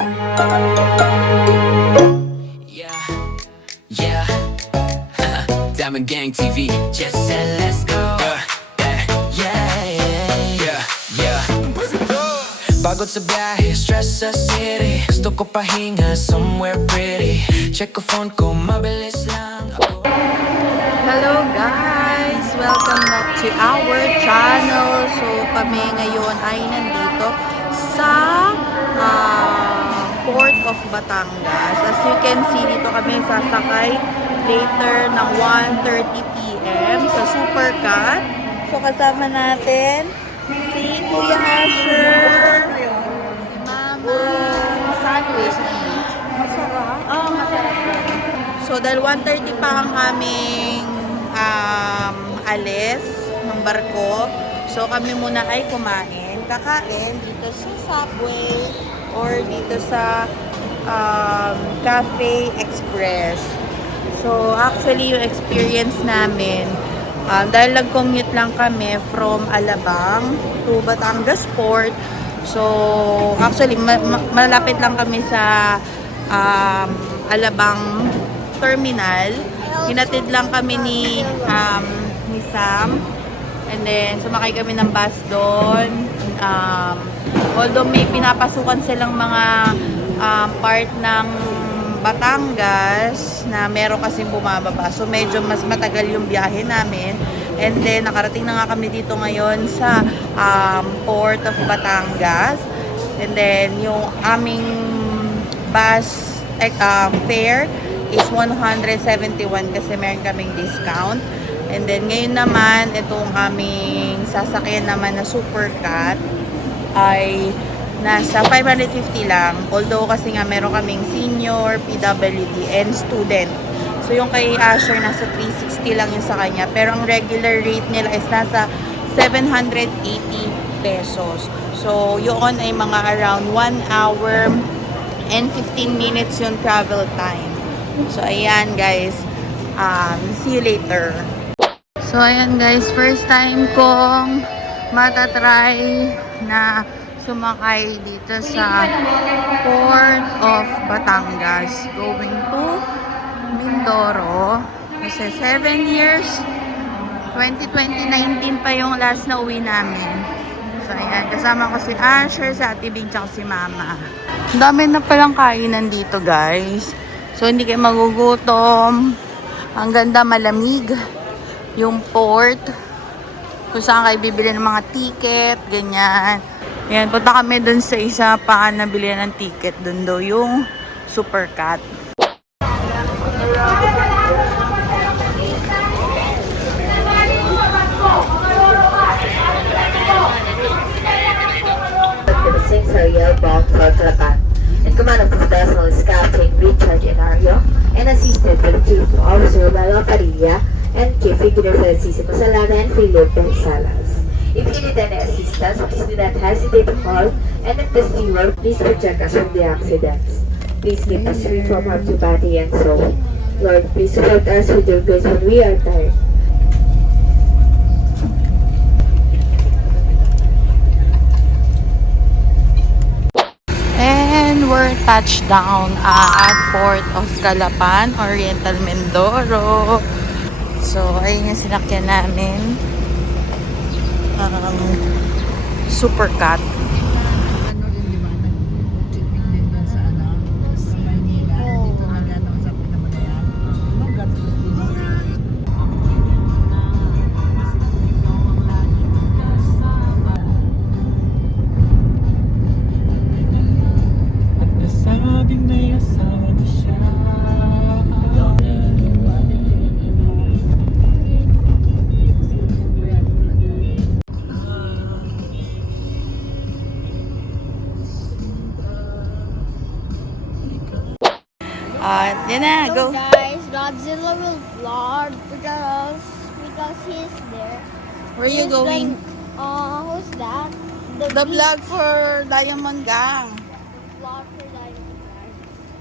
Yeah, yeah. Diamond Gang TV. Just said let's go. Yeah, yeah, yeah, yeah. Pagod sa biyahe, stress sa city. Gusto ko pahinga somewhere pretty. Check ko phone ko, mabilis lang ako. Hello guys! Welcome back to our channel. So kami ngayon ay nandito sa Port of Batangas. As you can see, dito kami sasakay later ng 1:30 PM sa Supercat. So kasama natin si Kuya Asher, si Mama. Sandwich. Masarap? Oo, masarap. So dahil 1:30 pa ang aming alis ng barko, so kami muna ay kakain dito sa Subway or dito sa Cafe Express. So actually yung experience namin, dahil nag-commute lang kami from Alabang to Batangas Port, so actually malapit lang kami sa Alabang Terminal. Hinatid lang kami ni Sam, and then sumakay kami ng bus doon. Although may pinapasukan silang mga part ng Batangas na meron kasing bumababa, so medyo mas matagal yung biyahe namin. And then nakarating na nga kami dito ngayon sa Port of Batangas, and then yung aming bus fare is 171 kasi meron kaming discount. And then ngayon naman, itong aming sasakyan naman na Supercat ay nasa 550 lang. Although kasi nga meron kaming senior, PWD, and student. So yung kay Asher nasa 360 lang yung sa kanya. Pero ang regular rate nila is nasa 780 pesos. So yun ay mga around 1 hour and 15 minutes yung travel time. So ayan guys, see you later. So ayan guys, first time kong matatry na sumakay dito sa Port of Batangas going to Mindoro. Kasi 7 years, 2019 pa yung last na uwi namin. So ayan, kasama ko si Asher, si Ate Bing, tsaka si Mama. Ang dami na palang kainan dito guys. So hindi kayo magugutom. Ang ganda, malamig yung port. Kung saan kayo bibili ng mga ticket, ganyan. Ayan, punta kami dun sa isa pa na bili ng ticket. Dun daw yung Supercat. In command of this vessel is Captain Richard Enario and assisted by the Chief Officer Lalo Padilla and Chief Engineer Francisco Salana and Felipe Salas. If you need any assistance, please do not hesitate to call, and if the steward, please protect us from the accidents. Please keep us free from harm to body and soul. Lord, please support us with your grace when we are tired. And we're touchdown at Port of Calapan, Oriental Mindoro. So, ayun yung sinakyan namin. Supercat. Yan na, go. Guys, Godzilla will vlog because he's there. Where are you going? Who's that? The vlog for Diamond Gang. Vlog for Diamond Gang.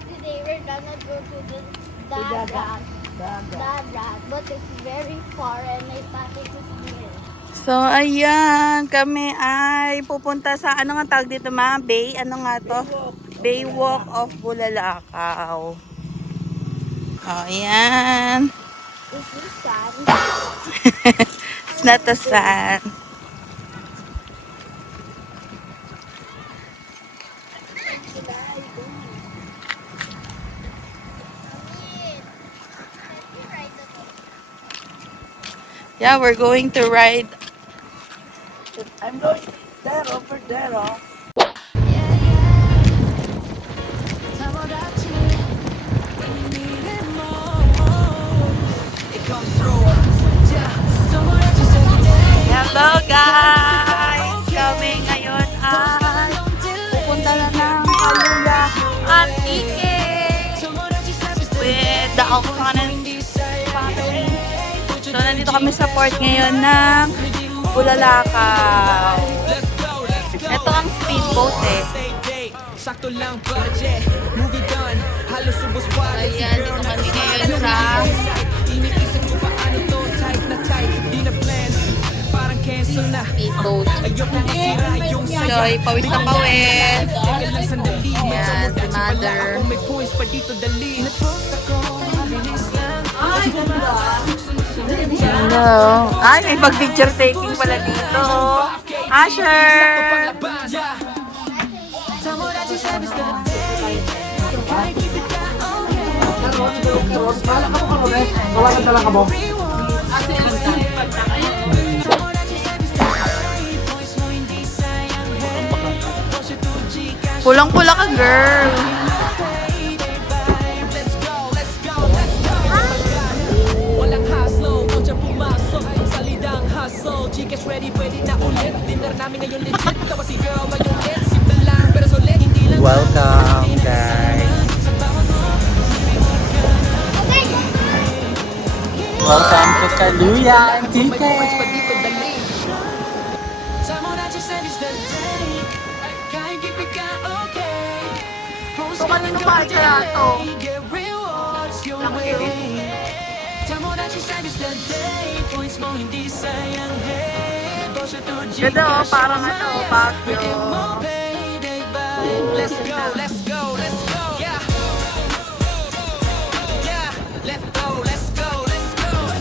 Today we're gonna go to the Dagat. But it's very far and my package is near. So, ayan, kami ay pupunta sa, ano nga tawag dito, ma? Bay? Ano nga to? Baywalk of Bulalakaw. Oh, ayan. Is this sad? It's not a sand. Yeah, we're going to ride. I'm going there, over there, oh. Hello guys! Kami ngayon ay pupunta na ng Kaluya Antique with the Alcones family. So, nandito kami sa port ngayon ng Bulalakaw. Ito ang speedboat eh. Sakto lang budget, movie done, halos ubos wallet. Ayan, dito kami ngayon sa Iniisip ko paano to, tight na tight, di na plan, parang cancel na. speedboat. Ayoko masira yung Joy, pawis na pawis. Teka lang sandali, Ayan, si wala mother. ako, may points pa dito dali. Nag-post ako, mabilis lang. Hello. Ay, may pag-picture taking pala dito. Asher! Pulang-pula ka, girl. Walang hassle, kung siya pumasok, salidang hustle. Gcash ready, pwede na ulit. Dinner namin ngayon legit. Tawa si girl, ngayon lit. Simple lang, pero solid, hindi lang. Welcome, guys. Welcome to Kaluya Antique. So, kanino pa kaya ito? Ganda oh, parang ano, Baguio. Let's go, let's go, let's go. Yeah. Yeah, let's go, let's go, let's go.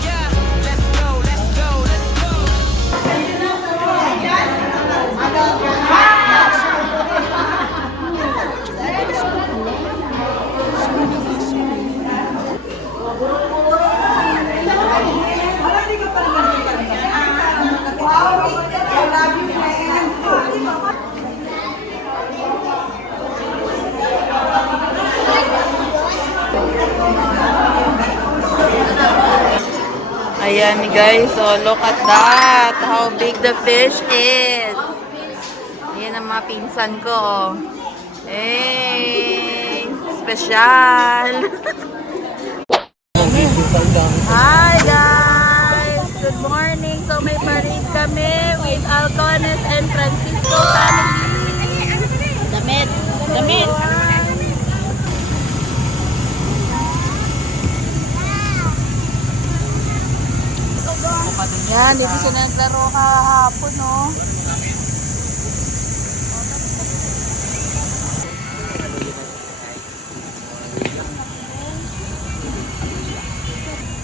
Yeah, let's go, let's go, let's go. Ayan guys, so look at that. How big the fish is. Ayan ang mga pinsan ko. Oh. Hey, special. Hi guys! Good morning! So may parid kami with Alcones and Francisco family. Damit! Damit! Yan, dito sila naglaro kahapon, no?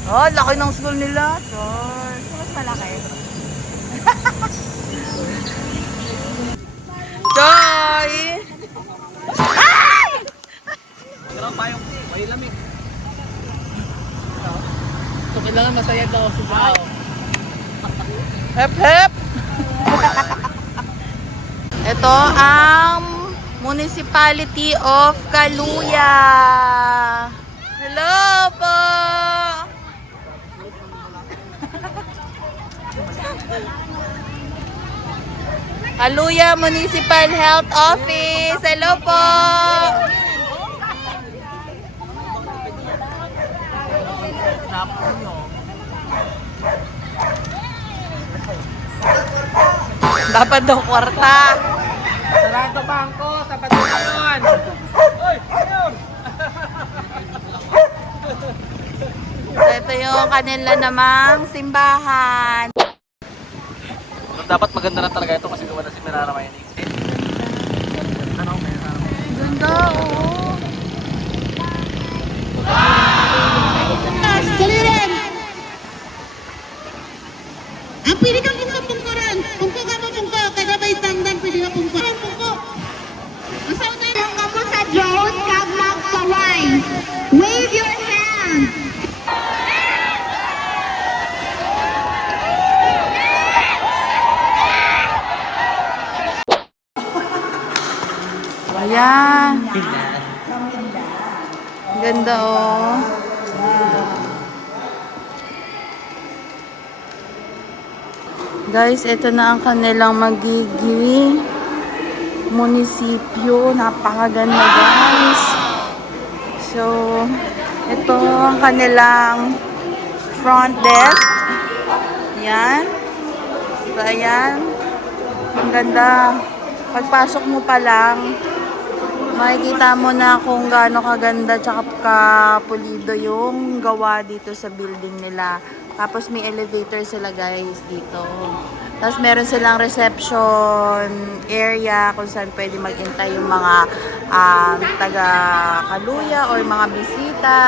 Oh, laki ng school nila. Sure. Mas malaki. Joy! Ay! So, kailangan masaya daw si Bao. Hep hep! Ito ang Municipality of Kaluya. Hello po! Kaluya Municipal Health Office. Hello po! Dapat daw kwarta. Sarado bangko, sa patuloy. Ito yung kanila namang simbahan. Dapat maganda na talaga ito kasi gawa na si Mirara Mayanig. Ayan. Ganda oh. Guys, ito na ang kanilang magiging munisipyo. Napakaganda guys. So, ito ang kanilang front desk. Yan. So, ayan. Ang ganda. Pagpasok mo pa lang, makikita mo na kung gaano kaganda tsaka kapulido yung gawa dito sa building nila. Tapos may elevator sila guys dito. Tapos meron silang reception area kung saan pwede mag-intay yung mga taga Kaluya or mga bisita.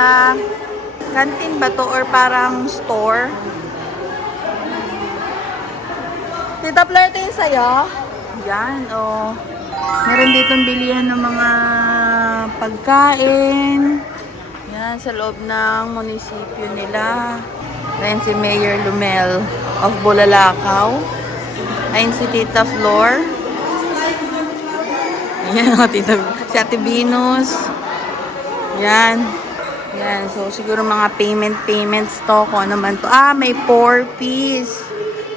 Canteen ba to or parang store? Tita Fleur, ito yung sa'yo? Yan, oh. Meron ditong bilihan ng mga pagkain. Yan, sa loob ng munisipyo nila. Ayan si Mayor Lumel of Bulalakaw. Ayan si Tita Flor. Ayan, si Ate Venus. Yan. Yan, so siguro mga payments to. Kung ano man to. May 4-piece.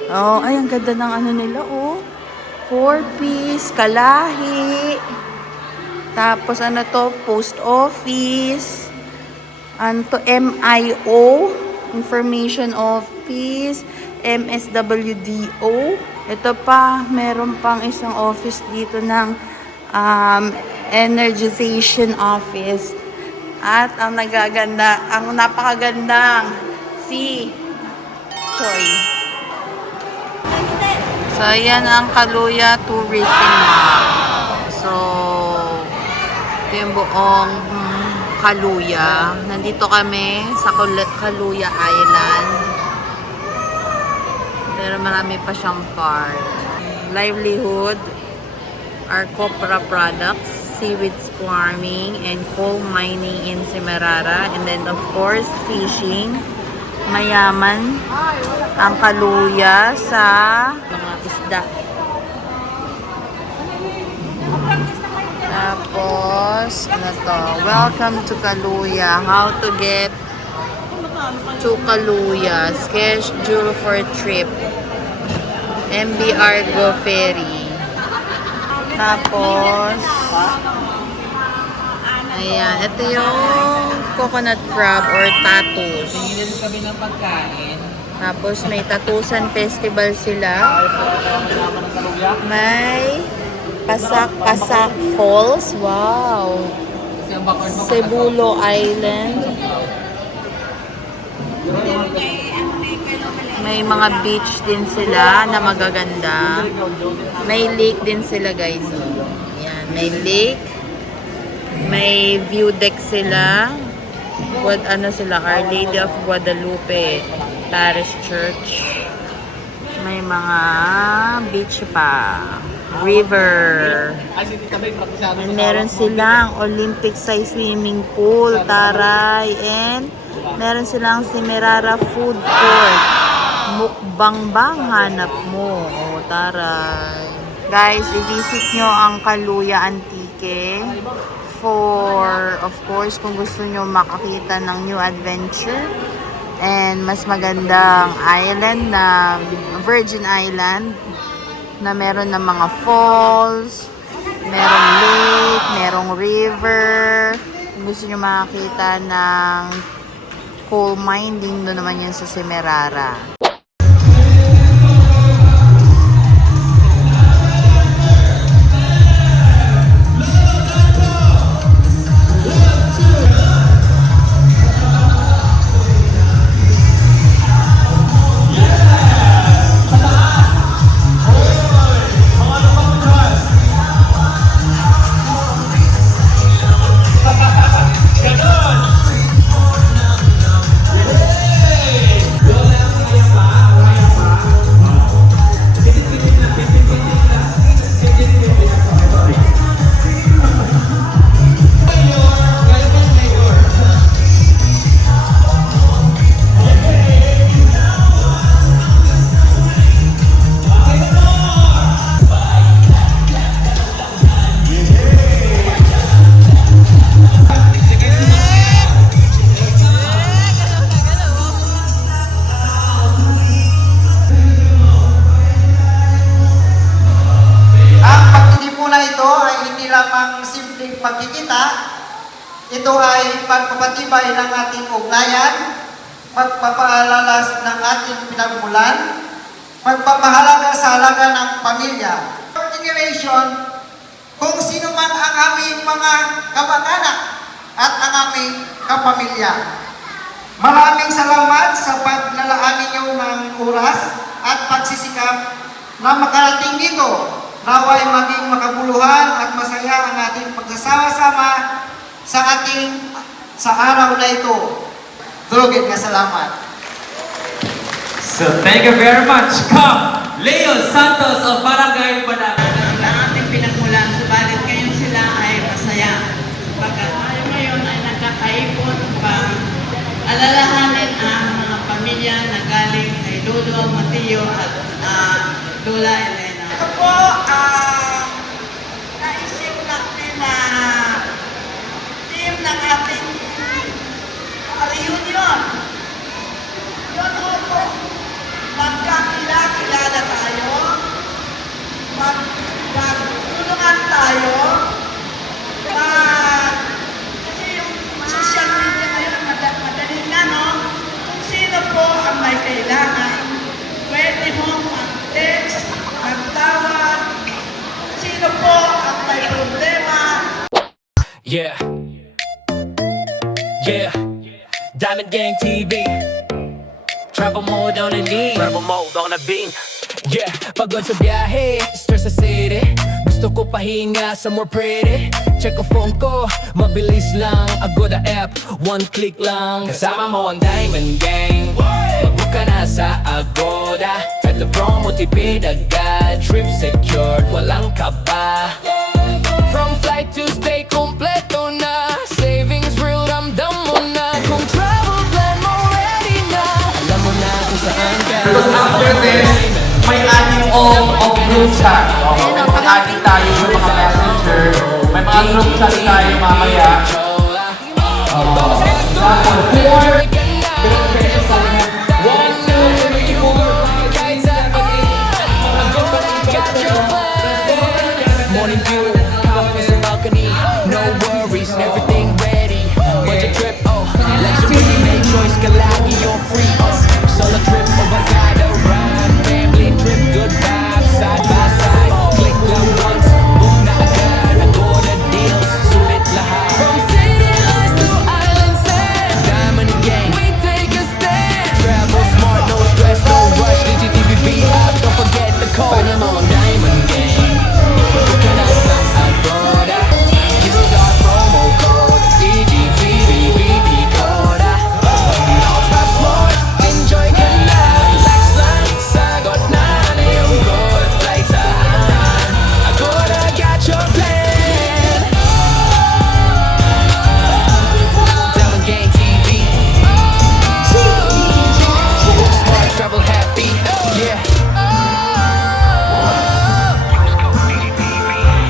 Oh, ay, ang ganda ng ano nila, oh. 4-piece, kalahi. Tapos ano to, post office. Ano to, MIO, Information Office, MSWDO. Ito pa, meron pang isang office dito ng Energization Office. At ang napakagandang si Choi. So, ayan ang Kaluya Tourism Map. So, ito yung buong Kaluya. Nandito kami sa Kaluya Island. Pero marami pa siyang part. Livelihood, our copra products, seaweed farming, and coal mining in Semirara. And then, of course, fishing. Mayaman ang Kaluya sa mga isda. Tapos, ano to? Welcome to Kaluya. How to get to Kaluya. Schedule for trip. MBR Go Ferry. Tapos, ayan. Ito yung coconut crab or tatus. Tingin kami ng pagkain. Tapos may Tatusan Festival sila. May Pasak-Pasak Falls. Wow! Cebulo Island. May mga beach din sila na magaganda. May lake din sila guys. Yan, may lake. May view deck sila. Our Lady of Guadalupe Parish Church. May mga beach pa. River. And meron silang Olympic size swimming pool, taray, and meron silang Semirara food court. Mukbang bang hanap mo? O, taray. Guys, i-visit nyo ang Kaluya Antique. For, of course, kung gusto nyo makakita ng new adventure and mas magandang island na Virgin Island na meron ng mga falls, merong lake, merong river. Kung gusto nyo makakita ng coal mining, doon naman yun sa Semirara. lamang simpleng pagkikita, ito ay pagpapatibay ng ating ugnayan, pagpapaalala ng ating pinagmulan, pagpapahalaga sa halaga ng pamilya. Generation, kung sino man ang aming mga kamag-anak at ang aming kapamilya. Maraming salamat sa paglalaanin niyo ng oras at pagsisikap na makarating dito. Naway maging makabuluhan at masaya ang ating pagsasama-sama sa araw na ito. Drugin ka salamat. So thank you very much. Come, Leo Santos of Barangay Banang. Ang ating pinagmulan, subalit ngayon sila ay masaya. Pagkat tayo ngayon ay nagkakaipon upang alalahanin ang mga pamilya na galing kay Lolo Mateo at Lola Elena. Ito po, naisip natin na team ng ating reunion. Yun po, magkakilala tayo, magtulungan tayo, kasi yung social media ngayon, madali na, no? Kung sino po ang may kailangan, pwede mong mag-text, magtawag, kung sino po ang may problema. Yeah. Yeah. Diamond Gang TV. Travel mode on the beam. Travel mode on the beam. Yeah. Pagod sa biyahe, stress sa city. Gusto ko pahinga somewhere pretty. Check ko phone ko, mabilis lang. Agoda app, one click lang. Kasama mo ang Diamond Gang. Mag-book ka na sa Agoda. At the promo tipid agad. Trip secured, walang kaba. From flight to stay, kompleto na. Savings real, ramdam mo na. Kung travel plan mo ready na, alam mo na kung saan ka. Because after this, may ating all of group chat. Mag-ating tayo yung mga messenger. May mga group chat tayo mamaya. Morning view, coffee sa balcony. No worries, everything ready. Budget trip, oh, luxury, make choice, kalagi you're free. Oh, solo trip, oh, barkada ride. Family trip, good vibes, side by side. Click lang once, book na agad. Agoda deals, sulit lahat. From city lights to island sand. Diamond Gang, we take a stand. Travel smart, no stress, no rush. DGTVB up, don't forget the code. Find them on Diamond Gang. Booking us at Agoda. Use our promo code DGTVB Coda. Ultra smart, enjoy ka na. Relax lang, sagot na na yung good flight saan. Agoda got your plan. Diamond Gang TV. Smart, travel happy. Yeah.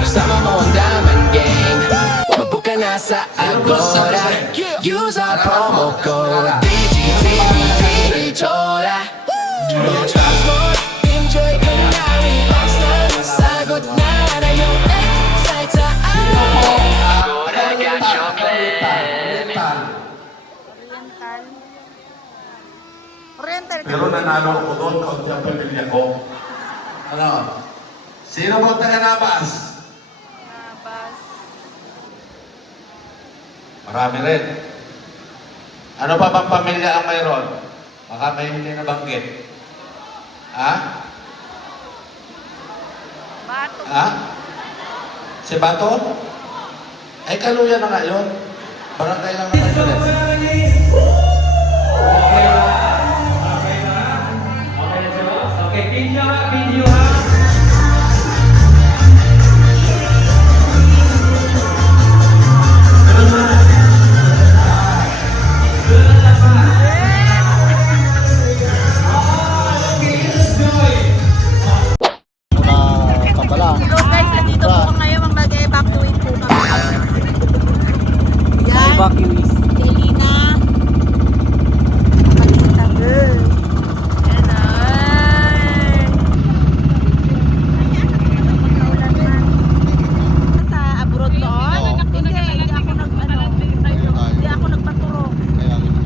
Kasama mo ang Diamond Gang. Mag-book ka na sa Agoda. Use our promo code DGTVB Chola. Transport, enjoy ka na. Relax lang, sagot na na yung excited sa Agoda got your plan. Pero nanalo ako doon, kaunti ang pamilya ko. Ano? Sino mo taga-Nabas? Marami rin. Ano pa bang pamilya ang mayroon? Baka may hindi nabanggit. Ha? Bato. Ha? Si Bato? Ay, kaluya na nga yun. Barangay lang naman yun eh. Okay, video ha. Hello guys, nandito po ngayon mag-evacuate po kami. Yan. Evacuees. Daily Turod doon? Hindi ako hindi ako nagpaturo.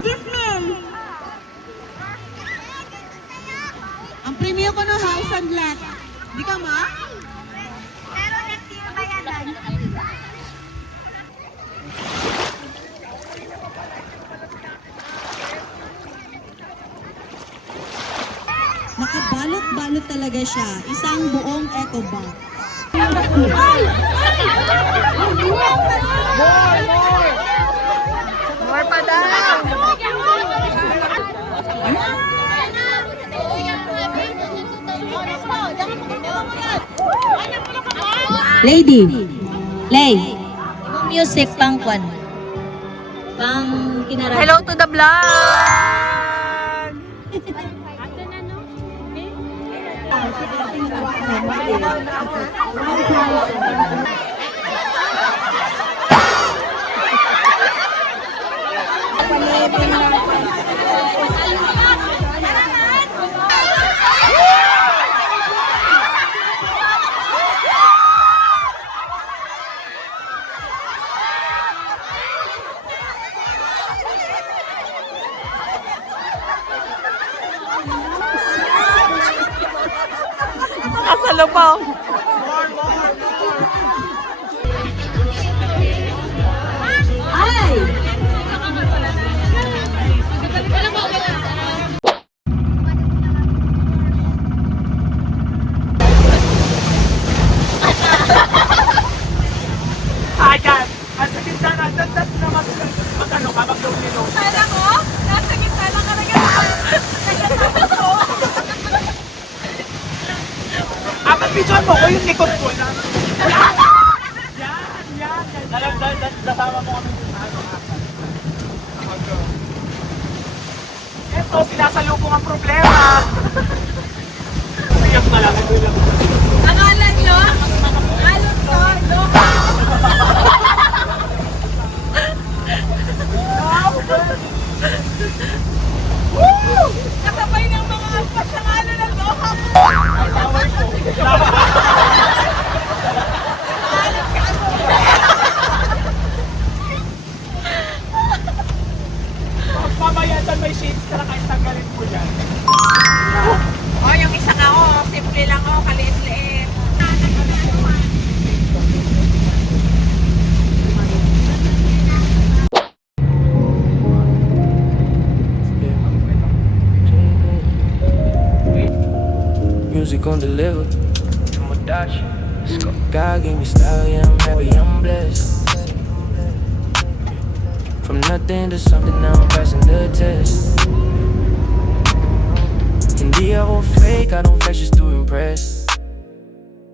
Jasmine! Ang premium ko ng house and lot. Di ka ma? Pero next year bayadan. Nakabalot-balot talaga siya. Isang buong eco bag. More pa daw! Lady. Lay. Music pang kwan. Pang kinarap. Hello to the vlog! Nasa lupaw. Ito, sinasalubong ang problema. Iyak na lang. Akala nyo? Alot ko, loka. Kasabay ng mga alpas ng alon ng loka mo. Pamayadan may shades ka na kahit tanggalin mo yan. Oh, yung isa ka, oh, simple lang, oh, kaliit-liit. Music on deliver. God gave me style, yeah, I'm happy, I'm blessed. From nothing to something, now I'm passing the test. Hindi ako fake, I don't flex just to impress.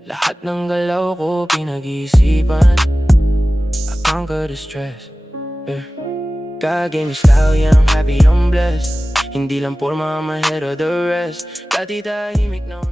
Lahat ng galaw ko pinag-iisipan. I conquer the stress, yeah. God gave me style, yeah, I'm happy, I'm blessed. Hindi lang porma, I'm ahead of the rest. Dati tahimik na